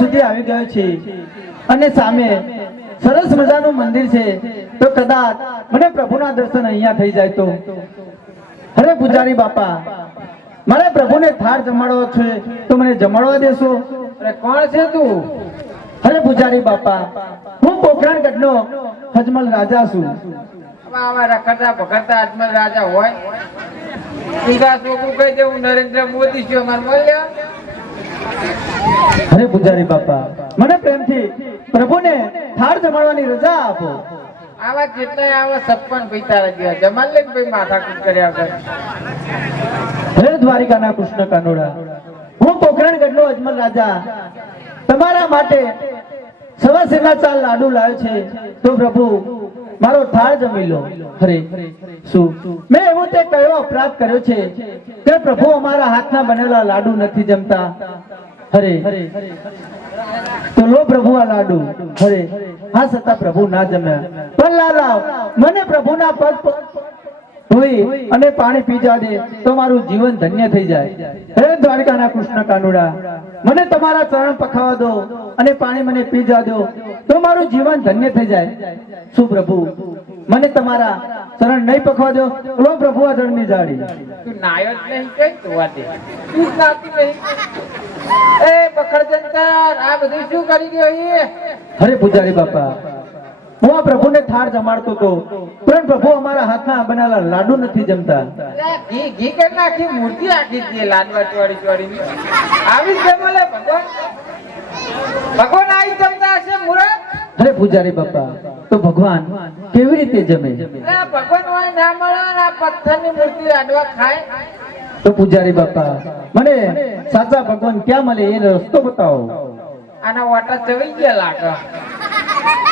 સુધી આવી ગયો છે અને સામે સરસ મજાનું મંદિર છે, તો કદાચ મને પ્રભુના દર્શન અહીંયા થઈ જાય તો. અરે પૂજારી બાપા, મારે પ્રભુને થાળ જમાડવો છે, તો મને જમાડવા દેશો? અરે કોણ છે તું? અરે પૂજારી બાપા, હું પોખરણગઢનો અજમલ રાજા છું. આવા રખડતા ભગડતા અજમલ રાજા હોય? સીધા છોકરું કહી દે હું નરેન્દ્ર મોદી છું. અમારે બોલ્યા. અરે પૂજારી બાપા, મને પ્રેમથી પ્રભુને થાળ જમાડવાની રજા આપો. આવા જેટલા આવા 56 ભાઈ તારા ગયા જમાલ લે ભાઈ માથાકૂટ કર્યા કરે. હે દ્વારિકાના કૃષ્ણ કાનોડા, હું પોખરણગઢનો અજમલ રાજા તમારા માટે સવાસેના 4 લાડુ લાવ્યો છે, તો પ્રભુ મારો થાળ જમી લો. અરે શું મેં એવો તે કયો અપરાધ કર્યો છે કે પ્રભુ અમારા હાથના બનેલા લાડુ નથી જમતા? અરે તો લો પ્રભુ આ લાડુ. અરે હા, છતાં પ્રભુ ના જમ્યા. પણ લાલાવ, મને પ્રભુના પગ ધોઈ અને પાણી પી જા દે તો મારું જીવન ધન્ય થઈ જાય. હે દ્વારકાના કૃષ્ણ કાનુડા, મને તમારા ચરણ પખાવા દો અને પાણી મને પી જા દો તો મારું જીવન ધન્ય થઈ જાય. શું પ્રભુ મને તમારા ચરણ નહીં પખવા દો? લો પ્રભુ આ ચરણની જાળી. તું નાયો જ નહીં કઈ તું વાતે તું જ નાતી નહીં. એ પકડ જંતર, આ બધું શું કરી ગયો એ? અરે પૂજારી બાપા, હું આ પ્રભુને થાળ જમાડતો હતો, પણ પ્રભુ અમારા હાથના બનેલા લાડુ નથી જમતા. ઘી ઘી કરી નાખી મૂર્તિ આખી છે લાડવા ચોડી ચોડી આવી જ જમલે ભગવાન. ભગવાન આવી જમતા હશે મુરત? અરે પૂજારી બાપા, તો ભગવાન કેવી રીતે જમે? ભગવાન હોય ના મળે, આ પથ્થરની મૂર્તિ લાડવા ખાય. તો પૂજારી બાપા, મને સાચા ભગવાન ક્યાં મળે એ રસ્તો બતાવો. આના વાટા ચવી ગયા લાગે.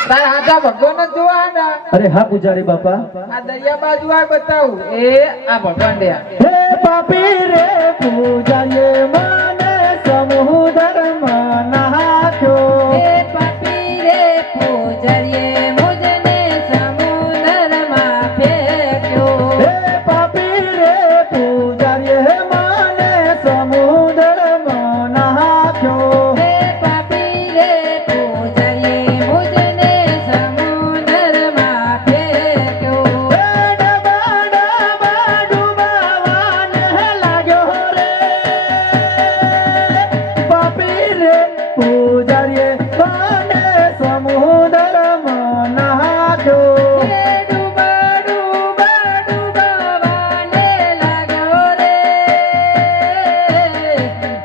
તાર હાથા ભગવાન જ જોવા ને? અરે હા પૂજારી બાપા, આ દરિયા બાજુ આ બતાવું. એ આ ભગવાન દે. હે પાપી રે પૂજારીએ મને સમુદ્રમાં નાખ્યો. હે પાપી રે પૂજારીએ મુજને સમુદ્રમાં ફેંક્યો. હે પાપી રે પૂજારીએ મને સમુદ્રમાં નાખ્યો. હે પાપી રે પૂજારીએ મુજને સમુદ્રમાં ફેંક્યો. હે ડબા ડબા ડૂબાવાને લાગ્યો રે. પાપી રે પૂજારીએ મને સમુદ્રમાં નાખ્યો. હે ડૂબા ડૂબા ડૂબાવાને લાગ્યો રે.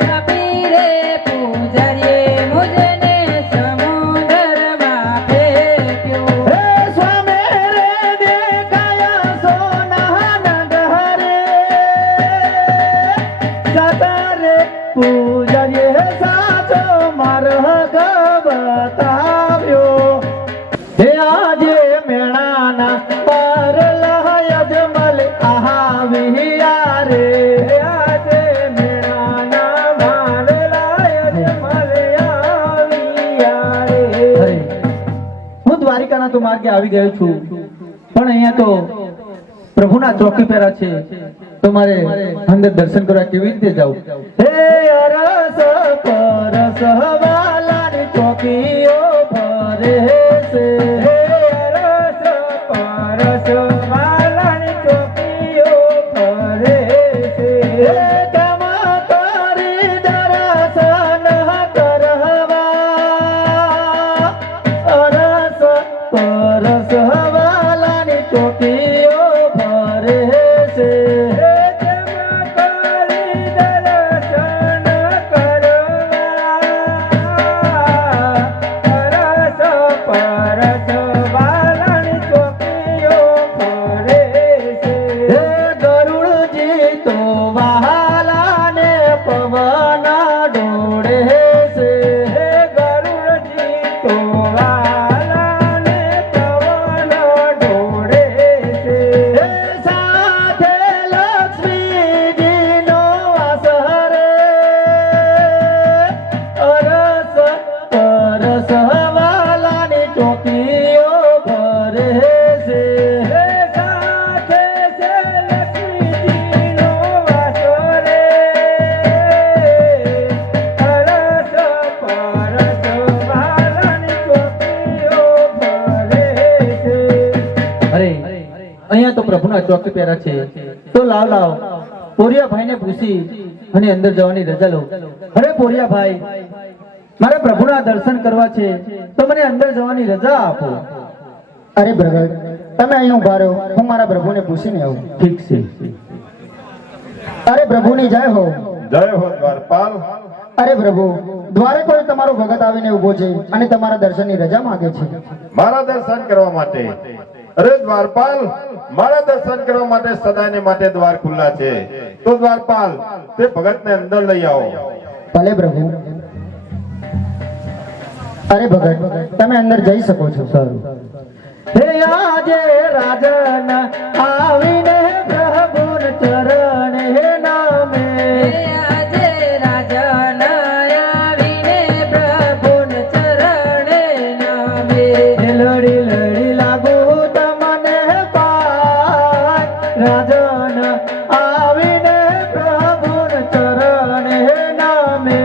પાપી રે પૂજારીએ મુજને સમુદ્રમાં ફેંક્યો. હે સ્વામે રે દેખાયા સોનાના ડહરે. સાતા રે પૂજારીએ સાચો માર્ગ બતાવ્યો. હે આજે મેણાના પરલા અજમલ આવ્યા રે. હે આજે મેણાના મારલા અજમલ આવ્યા રે. હું દ્વારિકાના તો માર્ગે આવી ગયો છું, પણ અહીંયા તો પ્રભુના ચોકી પેરા છે, તો મારે અંદર દર્શન કરવા કેવી રીતે જાઉં? હે અરસ પરસ વાલાની ચોકીઓ ફરે છે. હે અરસ પરસ વાલાની ચોકીઓ ફરે છે. હે કેમ કરી દર્શન કરવા અરસ પરસ વાલાની ચોકીઓ ફરે છે. હે કેમ કરી દર્શન પ્રભુના ચોકી પહેરા છે. તો લાવ લાવ પોરિયાભાઈને પૂછી અને અંદર જવાની રજા લો. અરે પોરિયાભાઈ, મારે પ્રભુના દર્શન કરવા છે, તો મને અંદર જવાની રજા આપો. અરે બ્રધર, તમે અહીં ઉભા રહો, હું મારા પ્રભુને પૂછીને આવું. ઠીક છે. અરે પ્રભુની જય હો. જય હો દ્વારપાલ. અરે પ્રભુ, દ્વારે કોઈ તમારો ભગત આવીને ઉભો છે અને તમારા દર્શનની રજા માંગે છે. મારા દર્શન કરવા માટે? અરે દ્વારપાલ, મારા દર્શન કરવા માટે સદાયને માટે દ્વાર ખુલ્લા છે. તો દ્વારપાલ, તે ભગતને અંદર લઈ આવો. ભલે પ્રભુ. અરે ભગત, તમે અંદર જઈ શકો છો. સારું. હે આજે રાજન આવીને પ્રભુન ચરણ હે નામે. આજે રાજન આવીને પ્રભુન ચરણે નામે. લડી લડી લાગુ તમને પાય, રાજન આવીને પ્રભુન ચરણ હે નામે.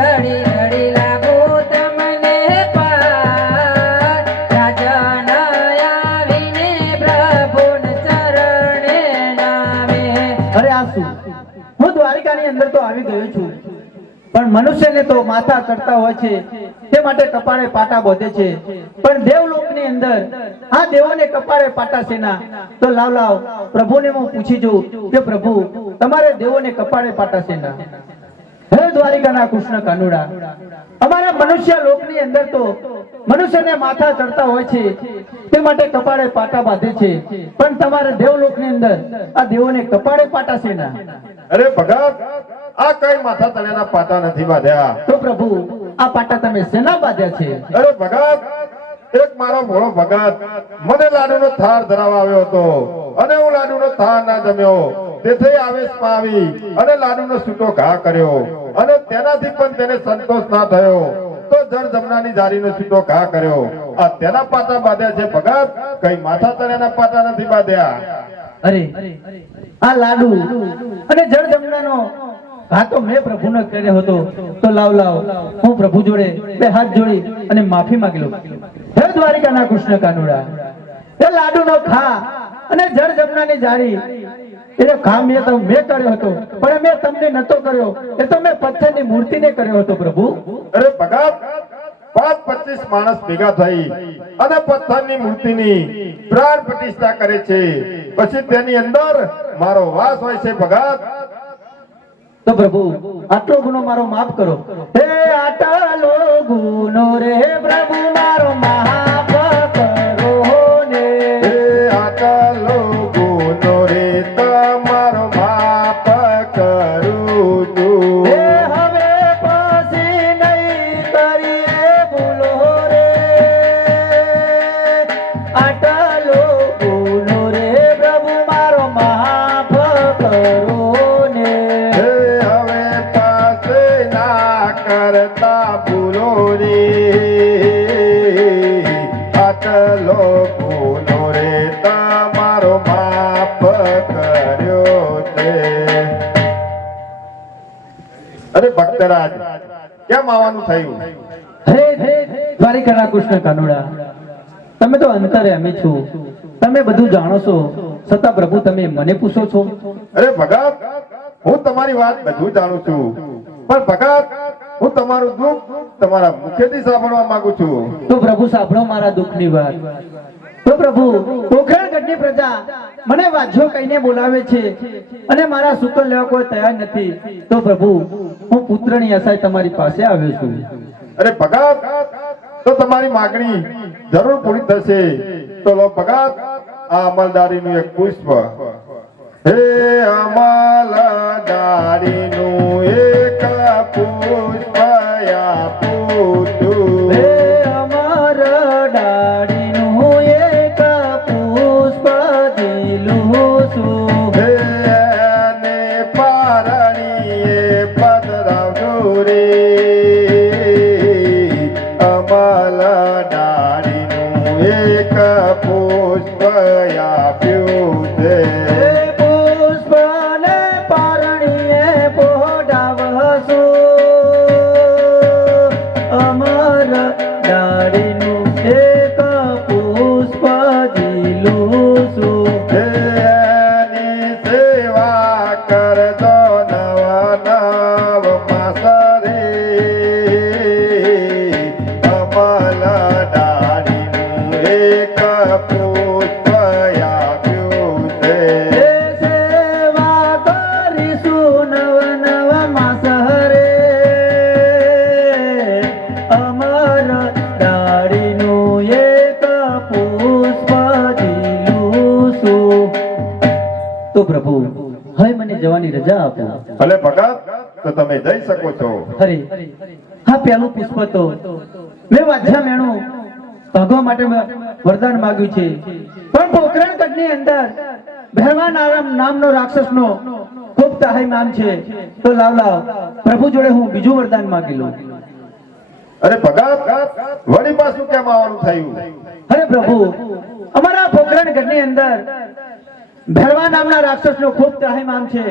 લડી લડી લાગો તમને પાર, રાજન આવીને પ્રભુન ચરણે નામે. અરે આ શું? હું દ્વારિકાની અંદર તો આવી ગયો છું, પણ મનુષ્યને તો માથા ચડતા હોય છે, તે માટે કપાળે પાટા બોધે છે. પણ દેવલોકની અંદર આ દેવોને કપાળે પાટા શેના? તો લાવ લાવ પ્રભુને હું પૂછી જોઉં કે પ્રભુ, તમારે દેવોને કપાળે પાટા શેના? હે દ્વારિકાના કૃષ્ણ કાનુડા, અમારા મનુષ્ય લોકની અંદર તો મનુષ્યને માથા ચડતા હોય છે, તે માટે કપાળે પાટા બાંધે છે. પણ તમારા દેવલોકની અંદર આ દેવોને કપાળે પાટા શેના? અરે ભગત, આ કઈ માથા તળેના પાટા નથી બાંધ્યા. તો પ્રભુ, આ પાટા તમે શેના બાંધ્યા છે? અરે ભગત, એક મારો ભોળો ભગત મને લાડુનો થાળ ધરાવવા આવ્યો હતો અને હું લાડુનો થાળ ના જમ્યો. તેથી આવેશમાં આવી અને લાડુનો છૂટો ઘા કર્યો અને તેનાથી પણ તેને સંતોષ ના થયો, તો જળ જમનાની જારીનો છૂટો ઘા કર્યો. આ તેના પાટા બાંધ્યા છે ભગત, કઈ માથા તળેના પાટા નથી બાંધ્યા. અરે આ લાડુ અને જળ જમનાનો ઘા તો મેં પ્રભુનો કર્યો હતો. તો લાવ લાવ હું પ્રભુ જોડે બે હાથ જોડી અને માફી માંગી લઉં. હે દ્વારિકાના કૃષ્ણ કાનુડા, એ લાડુનો ઘા અને જળ જમનાની જારી, એ ઘા મેં કર્યો હતો, પણ મેં તમને નતો કર્યો. એ તો મેં પથ્થરની મૂર્તિને કર્યો હતો પ્રભુ. અરે ભગત, 25 માણસ ભેગા થઈ અને પથ્થરની મૂર્તિની પ્રાણ પ્રતિષ્ઠા કરે છે, પછી તેની અંદર મારો વાસ હોય છે ભગત. તો પ્રભુ, આટલો ગુનો મારો માફ કરો. હે આટલો ગુનો રે પ્રભુ મારો માફ કરો ને. હે આટલો ગુનો રે તમારો માફ કરું છું. હે હવે પછી નહીં કરીએ ભૂલો રે. આટલો ગુનો રે પ્રભુ મારો માફ કરો ને. હે હવે પાસે ના કરતા ભૂલો રે. આટલો ગુનો રે તમારો માફ કર્યો છે. અરે ભક્તરાજ, કેમ આવવાનું થયું? હે દ્વારિકાના કૃષ્ણ કાનુડા, તમે તો અંતરે અમે છો, તમે બધું જાણો છો, છતાં પ્રભુ તમે મને પૂછો છો? અરે ભગત, હું તમારી વાત બધું જાણું છું, પણ ભગત હું તમારું દુઃખ તમારા મુખેથી સાંભળવા માંગુ છું. તો પ્રભુ સાંભળો મારા દુઃખની વાત. તો પ્રભુ, પોખરણગઢની પ્રજા મને વાજ્યો કહીને બોલાવે છે અને મારા સૂકલ લેવા કોઈ તૈયાર નથી. તો પ્રભુ, હું પુત્રની આશાએ તમારી પાસે આવ્યો છું. અરે ભગત, તો તમારી માગણી જરૂર પૂરી થશે. તો લો ભગત, આ અમલદારીનું એક પુષ્પ. હે અમલદારીનું એક પુષ્પ આપું છું. હે અમર ડાળીનું એક પુષ્પ દિલું છું. હે અને પારણીએ પધરાવજો રે. અમલદારીનું એક પુષ્પ આપ્યું છે. હે પુષ્પને પારણીએ પોઢાવશું. અમર ડાળીનું એક પુષ્પ દિલું છું. હે રજા આપો. ભલે ભગત, તો તમે જઈ શકો છો. અરે હા, પેલું પુષ્પ તો મેં વાંચ્યા મેણું ભાગવા માટે મેં વરદાન માંગ્યું છે, પણ પોકરણગઢની અંદર ભેરવાન નામનો રાક્ષસનો ખૂબ તાહી નામ છે. તો લાવ પ્રભુ જોડે હું બીજું વરદાન માંગી લઉં. અરે ભગત, વળી પાછું કેમ આવવાનું થયું? અરે પ્રભુ, અમારા પોકરણગઢની અંદર ભેરવા નામના રાક્ષસનો ખૂબ ત્રાહિમામ છે.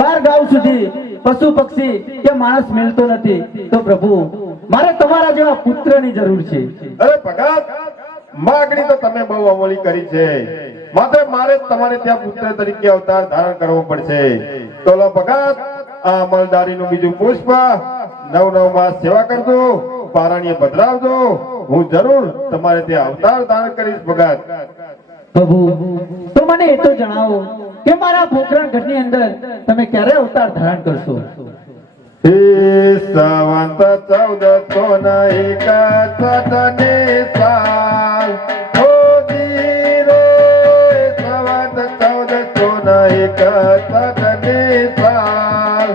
12 ગાંવ સુધી પશુ પક્ષી કે માણસ મિલતો નથી. તો પ્રભુ, મારે તમારા જેવા પુત્રની જરૂર છે. અરે ભગત, માગણી તો તમે બહુ અમોલી કરી છે, માટે મારે તમારે ત્યાં પુત્ર તરીકે અવતાર ધારણ કરવો પડશે. તો લો ભગત, આ અમલદારીનું બીજું પુષ્પ 9 માસ સેવા કરજો, પારણીએ પધરાવજો. હું જરૂર તમારે ત્યાં અવતાર ધારણ કરીશ. ભગત પ્રભુ, તો મને એ તો જણાવો કે મારા પોકરણગઢની અંદર તમે ક્યારે અવતાર ધારણ કરશો? હે સંવત 1401 સાલ, ઓ જીરો સંવત 1401 સાલ,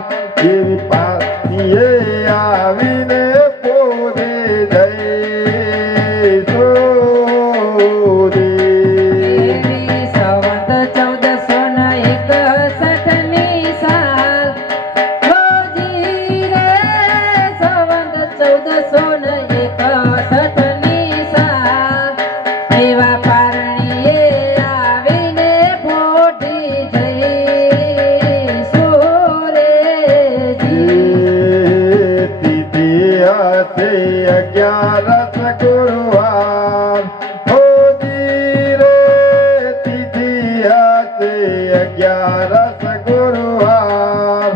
એવી પાતીએ આવીને પોરે જઈ સોરી. એવી સંવત 1461ની સાલ, હોજી રે સંવત 1461ની સાલ, એવા પારણીએ આવીને પોઢી જઈ સોરેજી. તિથિ હશે 11 ગુરુવાર, હો જીરે તિથિ હશે 11 ગુરુવાર,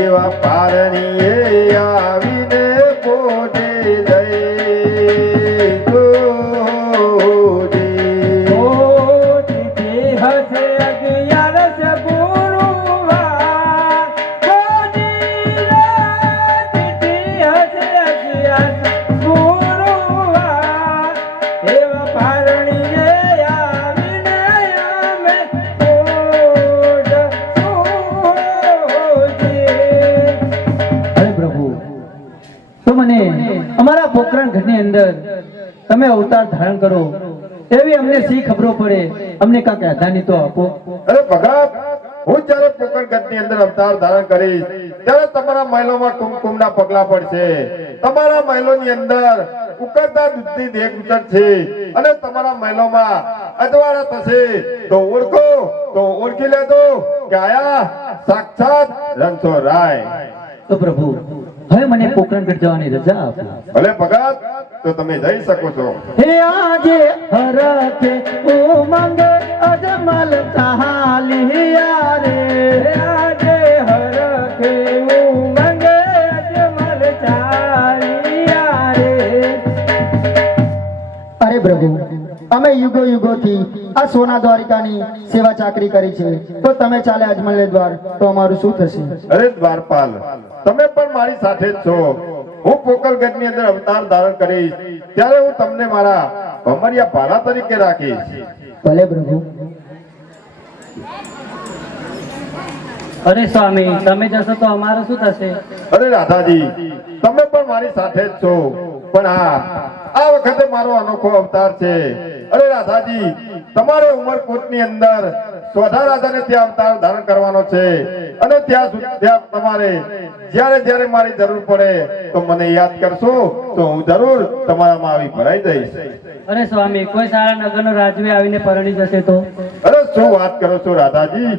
એવા પારણીએ આવીને પોઢે જઈ સોરી. ઓ તિથિ હશે 11 ગુરુવાર, હોજી રે તિથિ હશે 11 ગુરુવાર, એવા પારણીએ આવીને અમે પોઢશું. અરે પ્રભુ, તો મને અમારા પોકરણગઢની અંદર તમે અવતાર ધારણ કરો એવી અમને સી ખબરો પડે, અમને કાંઈક આધાની તો આપો. અરે ભગત, હું જયારે પોકરણગઢની અંદર અવતાર ધારણ કરીશ ત્યારે તમારા મહેલોમાં કુમકુમના પગલા પડશે. તમારા મહેલોની અંદર ઉકળતા દૂધની દેગ ઉતરશે અને તમારા મહેલોમાં અજવાળા થશે. તો ઓળખો, તો ઓળખી લેજો કે આયા સાક્ષાત રણછોડરાય. તો પ્રભુ, હવે મને પોકરણગઢ જવાની રજા આપો. ભલે ભગત, તો તમે જઈ શકો છો. હે આજે હરખે ઉમંગ અજમલ ચાલિયા રે, આજે હરખે ઉમંગ અજમલ ચાલિયા રે. અરે પ્રભુ, અમે યુગો યુગોથી આ સોના દ્વારિકાની સેવા ચાકરી કરી છે, તો તમે ચાલે અજમલને દ્વાર તો અમારું શું થશે? અરે દ્વારપાલ, તમે પણ મારી સાથે જ છો. હું પોકરણગઢની અંદર અવતાર ધારણ કરીશ ત્યારે હું તમને મારા ભમરિયા ભાલા તરીકે રાખીશ. ભલે પ્રભુ. અરે સ્વામી, તમે જશો તો અમારું શું થશે? અરે રાધાજી, તમે પણ મારી સાથે જ છો, પણ આ વખતે મારો અનોખો અવતાર છે. અરે રાધાજી, તમારે ઉમરકોટની અંદર સોઢા રાજાને ત્યાં અવતાર ધારણ કરવાનો છે અને ત્યાં તમારે જ્યારે મારી જરૂર પડે તો મને યાદ કરશો તો હું જરૂર તમારામાં આવી ભરાઈ જઈશ. અરે સ્વામી, કોઈ સારા નગરનો રાજવી આવીને પરણી જશે તો? અરે શું વાત કરો છો રાધાજી?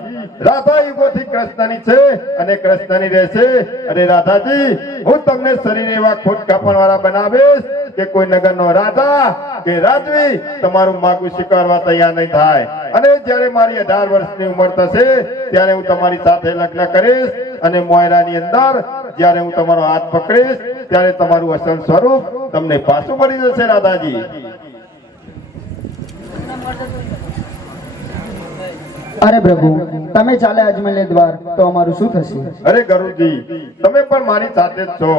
રાધા યુગોથી કૃષ્ણની છે અને કૃષ્ણની રહેશે. અરે રાધાજી, હું તમને શરીર એવા ખોટ કાપણ વાળા બનાવીશ કે કોઈ નગરનો રાજા કે રાજવી તમારું માગું સ્વીકારવા તૈયાર નહીં થાય. અને જ્યારે મારી 18 વર્ષની ઉંમર થશે ત્યારે હું તમારી સાથે લગ્ન કરીશ અને મોયરાની અંદર જ્યારે હું તમારો હાથ પકડીશ ત્યારે તમારું અસલ સ્વરૂપ તમને પાછું મળી જશે. રાધાજી, અરે પ્રભુ, તમે ચાલે અજમલને દ્વાર તો અમારું શું થશે? અરે ગરુડજી, તમે પણ મારી સાથે જ છો.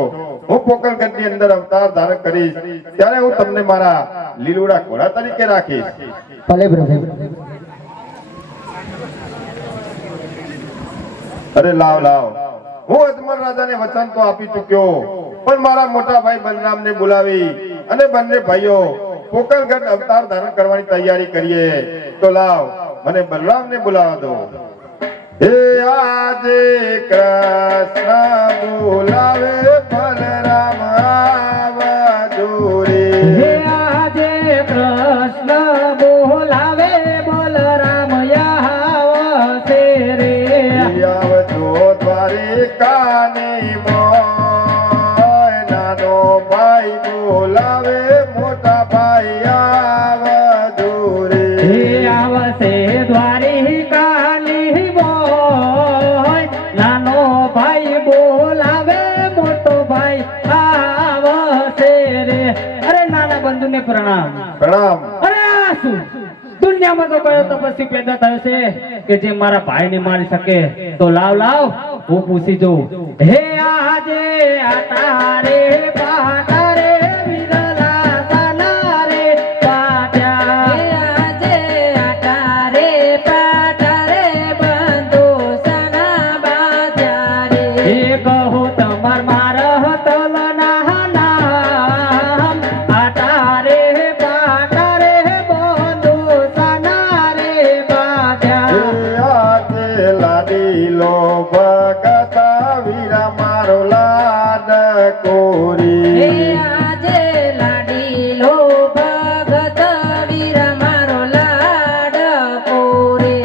હું પોકરણગઢની અંદર અવતાર ધારણ કરીશ ત્યારે હું તમને મારા લીલુડા ઘોડા તરીકે રાખીશ. ભલે પ્રભુ. અરે લાવ લાવ, હું અજમલ રાજાને વચન તો આપી ચૂક્યો, પણ મારા મોટા ભાઈ બલરામને બોલાવી અને બંને ભાઈઓ પોકલગઢ અવતાર ધારણ કરવાની તૈયારી કરીએ. તો લાવ મને બલરામને બોલાવા દો. હે આજે કૃષ્ણ બોલાવે બલરામ આવજો રે. હે આજે કૃષ્ણ બોલાવે બલરામ આવશે રે. આવજો દ્વારિકાની મોય, નાનો ભાઈ બોલાવે મોટા ભાઈ આવજો રે. હે આવશે દ્વારિકાની બોય, નાનો ભાઈ બોલાવે મોટો ભાઈ આવશે રે. અરે નાના બંધુને પ્રણામ. પ્રણામ. અરે આ શું દુનિયામાં તો કયો તપસ્વી પેદા થયો છે કે જે મારા ભાઈને મારી શકે? તો લાવ લાવ હું પૂછી જોઉં. હે આજે આ તારે પાટારે વિરલા તાનારે પાટ્યા. હે આજે આટારે પાટારે બંધુ સના બાધ્યા રે. હે કહો તમાર મારા તલના નામ, આ તારે પાટારે બંધુ સનારે બાધ્યા. આજે લાડીલો ભગત વીરા મારો લાડ કોરી. હે આજે લાડીલો ભગત વીર મારો લાડ કોરે.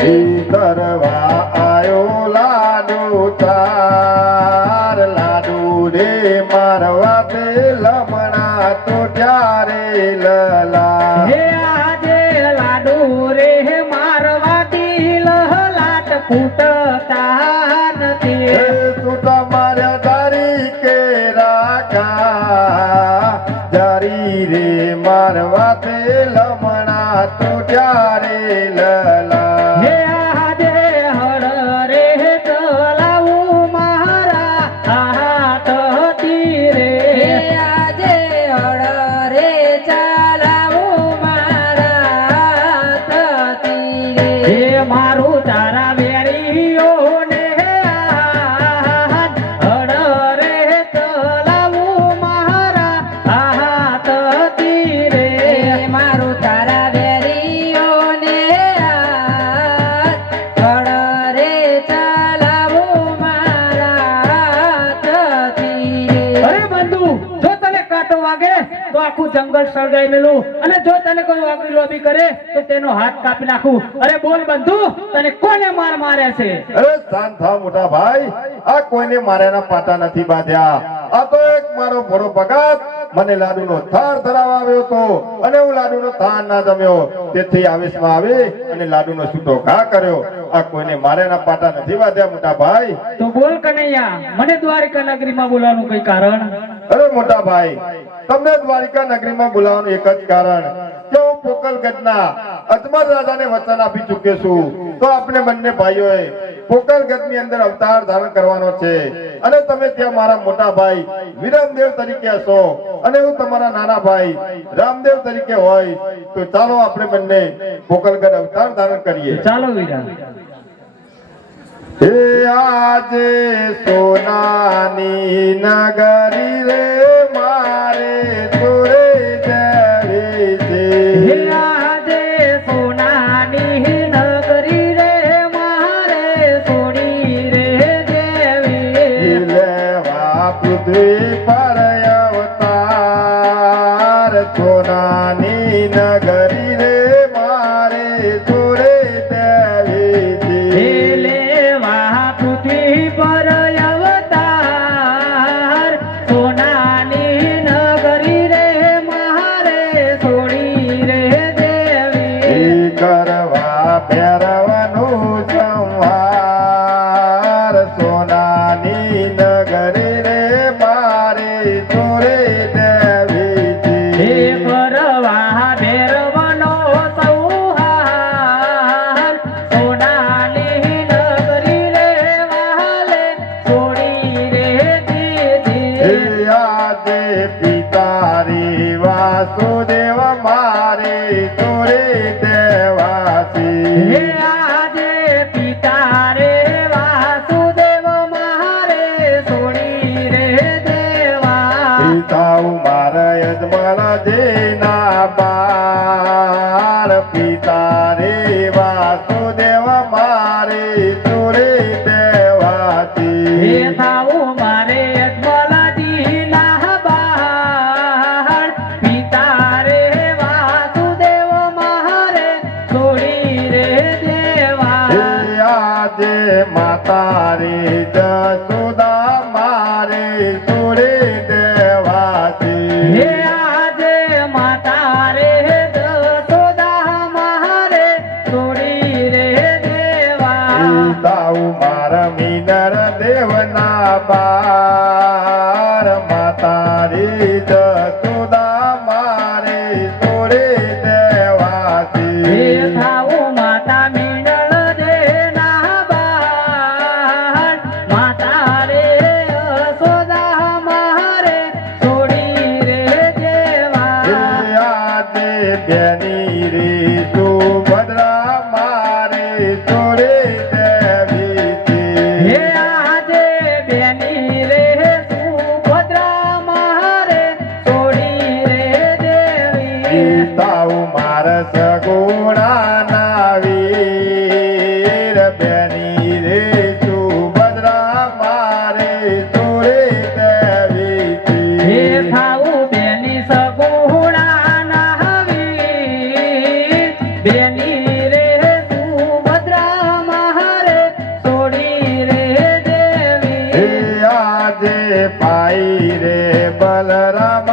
કરવા આયો લાડુ તાર, લાડુ રે મારવા તે લમણા તો ત્યારે લલા. હે આજે લાડુ રે મારવાથી લહલાટ ફૂટતા નથી. હે તું તમારા તારીકે રાખા, જારી રે મારવા તે લમણા તો ત્યારે લલા. હે આજે હળ રે ચલાવું મારા હાથથી રે. હે આજે હળ રે ચાલાવું મારા હાથથી રે. હે મારું તારા વેરીઓને હળ રે ચલાવું મારા હાથથી રે. હે મારું તારા વેરીઓને હળ રે ચાલાવું મારા હાથથી રે. અરે બંધુ, જો તને કાંટો વાગે તો આખું જંગલ સળગાઈ મેલું, અને જો તને કોઈ વાગડી લોબી કરે તો તેનો હાથ કાપી નાખું. અરે બોલ બંધુ, તને કોને માર માર્યા છે? અરે શાંત થાવ મોટા ભાઈ, આ કોઈને માર્યાના પાટા નથી બાંધ્યા. આ તો એક મારો ભોળો ભગત મને લાડુનો થાળ ધરાવવા આવ્યો હતો, અને હું લાડુનો થાળ ના જમ્યો, તેથી આવેશમાં આવી અને લાડુનો છૂટો ઘા કર્યો. આ કોઈને માર્યાના પાટા નથી બાંધ્યા મોટા ભાઈ. તો બોલ કનૈયા, મને દ્વારિકા નગરીમાં બોલાવવાનું કઈ કારણ? અરે મોટા ભાઈ, તમને દ્વારિકા નગરીમાં બોલાવવાનું એક જ કારણ કે હું પોકલગઢના અજમલ રાજાને વચન આપી ચૂક્યો છું. તો આપણે બંને ભાઈઓએ પોકલગઢની અંદર અવતાર ધારણ કરવાનો છે, અને તમે ત્યાં મારા મોટા ભાઈ વિરમદેવ તરીકે હશો, અને હું તમારા નાના ભાઈ રામદેવ તરીકે હોય. તો ચાલો આપણે બંને પોકલગઢ અવતાર ધારણ કરીએ. ચાલો વીરા. હે આજે સોનાની નગરી રે મારે તોરે જવી છે. હે આજે સોનાની નગરી રે મારે સોની રે દેવી. લેવા પૃથ્વી પર અવતાર, સોનાની નગરી રે મારે તોરે દેવી છે. હે લેવા પૃથ્વી પર અવતાર, સોનાની નગરી રે મારે સોની રે દેવી. કરવા ફેરવાનું સંહાર, સોનાની નગરી રે મારે મારી જસોદા મારે જોડે દેવાતી હે થાવું માતા મીંડળ દેના બાર માતા રે યશોદા મારે છોડી રે દેવા આજે બેની રે સુભદ્રા મારે જોડે દેવી હે આજે બેની રે સુભદ્રા મારે છોડી રે દેવી તાવ માર સગુણા ના વીર બેની રે સુભદ્રા મારે જોડે દેવી હે થાવું બેની સગુણા ના વીર બેની રે સુભદ્રા મારે છોડી રે દેવી આજે ભાઈ રે બલરામ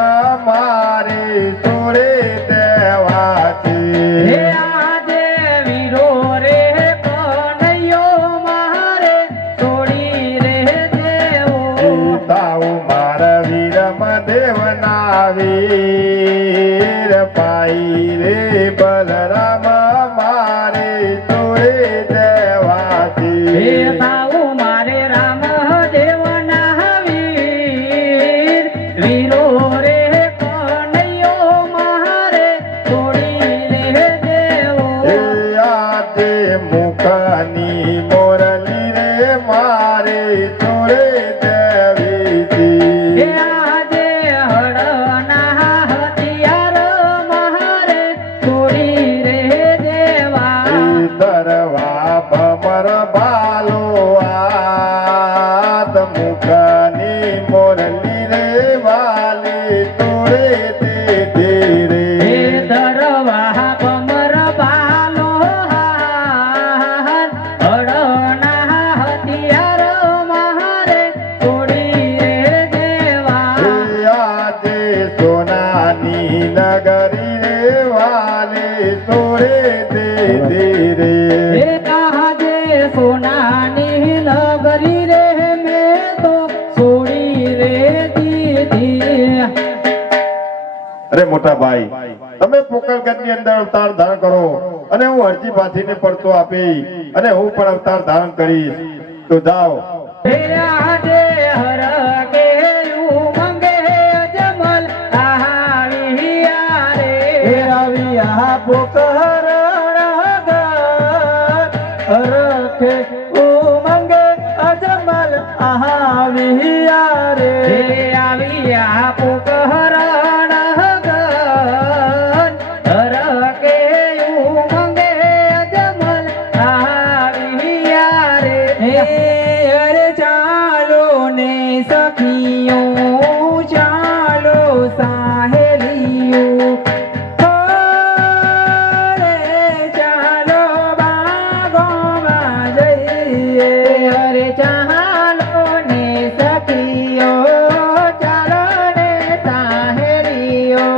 મારે જોડે દેવાતી હે આજે વીરો રે કનૈયો મારે છોડી રે દેવો તાવ માર વીરમ દેવના વીર ભાઈ રે બલરામ મારે જોડે દેવાતી હે થાવું મારે રામ દેવના વીર વીરો રે કનૈયો મારે છોડી રે દેવો આજે મુખની મોરલી રે મારે જોડે દેવી હે આજે હળના હથિયાર મારે છોડી રે દેવા દરવા ભમર ભાલો આત મુખની મોરલી રે વાલી જોડે દેવી હે રે દરવા કમર બાલો હાર હળના હથિયાર મારે છોડી રે દેવા આજે સોનાની નગરી રે વાલી જોડે દેવી રે હે આજે સોનાની નગરી રે મેં તો છોડી રે દીધી અરે મોટા ભાઈ તમે પોકળગઢ ની અંદર અવતાર ધારણ કરો અને હું અરજી પાથીને પડતો આપી અને હું પણ અવતાર ધારણ કરીશ તો જાઓ હે આજે હર કે ઉમંગે અજમલ આવિયા રે હે આવ્યા પોકર રખે ઉમંગે અજમલ આવ્યા રે હે આવિયા પોકરણ હર કે ઉમંગે અજમલ આવિયા રે અરે ચાલો ને સખીઓ ચાલો સાહેલીઓ રે ચાલો બાગોમાં જઈએ અરે ચાલો ને સખીઓ ચાલો ને સાહેલીઓ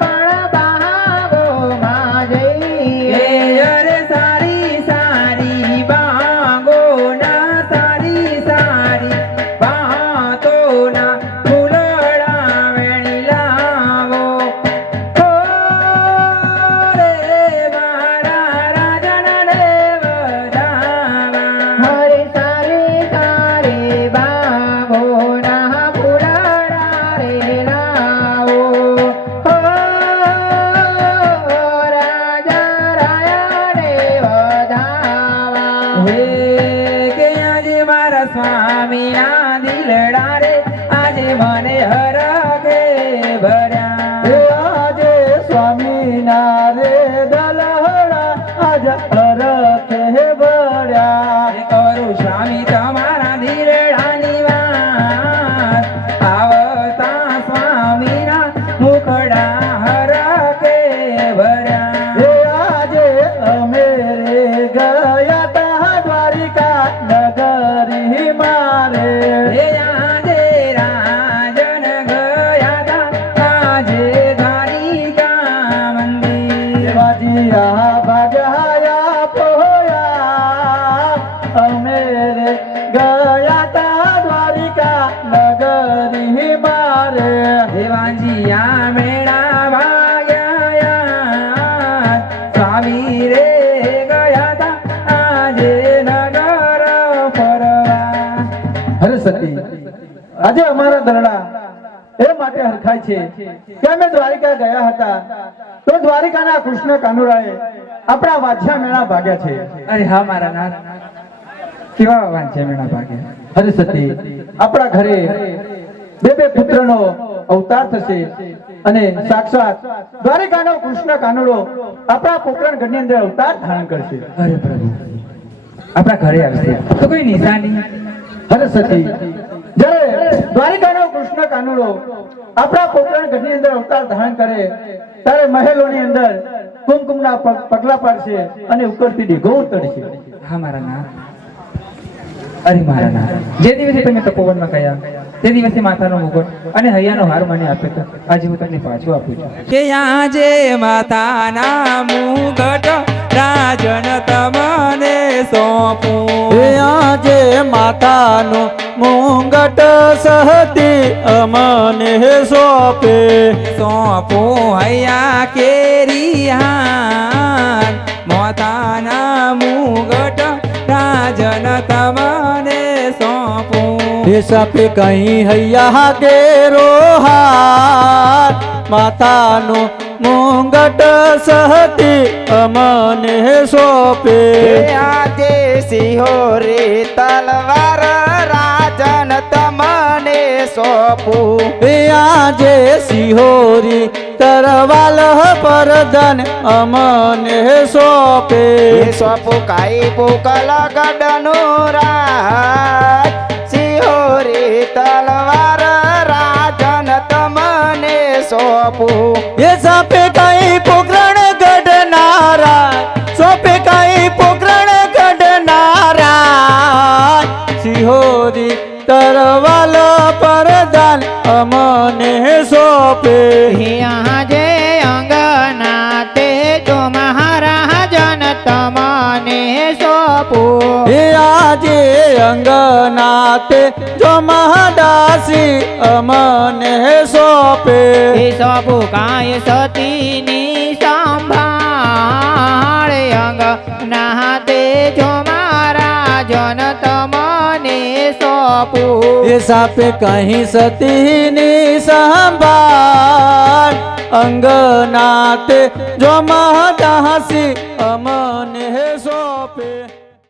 પણ બાગોમાં જઈએ અરે સારી સારી બાગો ના સારી સારી બાતો ના ફૂલડા વેણી લાવો રે મારા રાજા ને વધાવા હરે સારી સારી બાગો ના ફૂલડા રે લાવો રાજા રાયા ને વધાવા હે કે આજે મારા સ્વામી ના દિલડા રે આજે મને હરખે ભર્યા હે આજે સ્વામીના રે દલહડા આજ હરખે ભર્યા કરું સ્વામી તમારા દિલડાની વાત આવતા સ્વામીના મુખડા હરખે ભર્યા હે આજે અમે રે ગયા તા દ્વારિકા નગરી મારે હે આજે રાજન ગયા તા હરે સતી, આજે અમારા દરડા એ માટે હરખાય છે કે અમે દ્વારિકા ગયા હતા તો દ્વારિકાના કૃષ્ણ કાનુડાએ આપણા વાંછ્યા મેળા ભાગ્યા છે. અરે હા મારા નાથ, કેવા વાંચ્યા મેળા ભાગે. હરે સતી, આપણા ઘરે બે પુત્રનો અવતાર થશે અને સાક્ષાત દ્વારિકાનો કૃષ્ણ કાનુડો આપણા પોકરણ ગઢની અંદર અવતાર ધારણ કરશે. અરે પ્રભુ, આપણા ઘરે આવશે તો કોઈ નિશાની? હરે સતી, જ્યારે દ્વારિકાનો કૃષ્ણ કાનુડો આપણા પોકરણ ગઢની અંદર અવતાર ધારણ કરે ત્યારે મહેલોની અંદર કુમકુમના પગલા પાડશે અને ઉપરથી ડીઘો ઉતરશે. હા મારા નાથ, અરે મારા નાથ, જે દિવસે તમે તપોવનમાં ગયા તે દિવસે માથાનો મુગટ અને હૈયાનો હાર મને આપ્યો તો આજે હું તમને પાછું આપું છું. કે આજે માથાના મુગટ રાજન તમને સોંપું. આજે માતાનો મુંગટ સહતી અમને સોંપે. સોંપું હૈયા કેરી હાર માતાના મુગટ રાજન તમને સોંપું. સાપે કहीं હૈયા કેરો હાર માતાનો મુંગટ સહતી અમને સોંપે. આજે સિંહોરે તલવાર રાજન તમને સોંપું. આજે સિંહોરી તરવાલ પરદન અમને સોંપે. સોંપું કાઈ પોકલ ગડનું રાજ સિંહોરી તલવાર રાજન તમને સોંપું. એ સાપે કઈ પોકરણ ગઢનારા સોંપે કઈ પોકરણ ગઢનારા સિંહોરી તરવાલ પરદાન અમને સોંપે. આજે અંગના તે જો મહારાજન તમને સોંપું. આજે અંગનાતે જો મહાદાસી અમને સોંપે. સોંપું કાય સતીની સંભાળ અંગ નાતે જો મહારાજન તમને સોંપું. એ સાપે કहीं સતીની સંભાળ અંગનાતે જો મહાદાસી અમને સોંપે.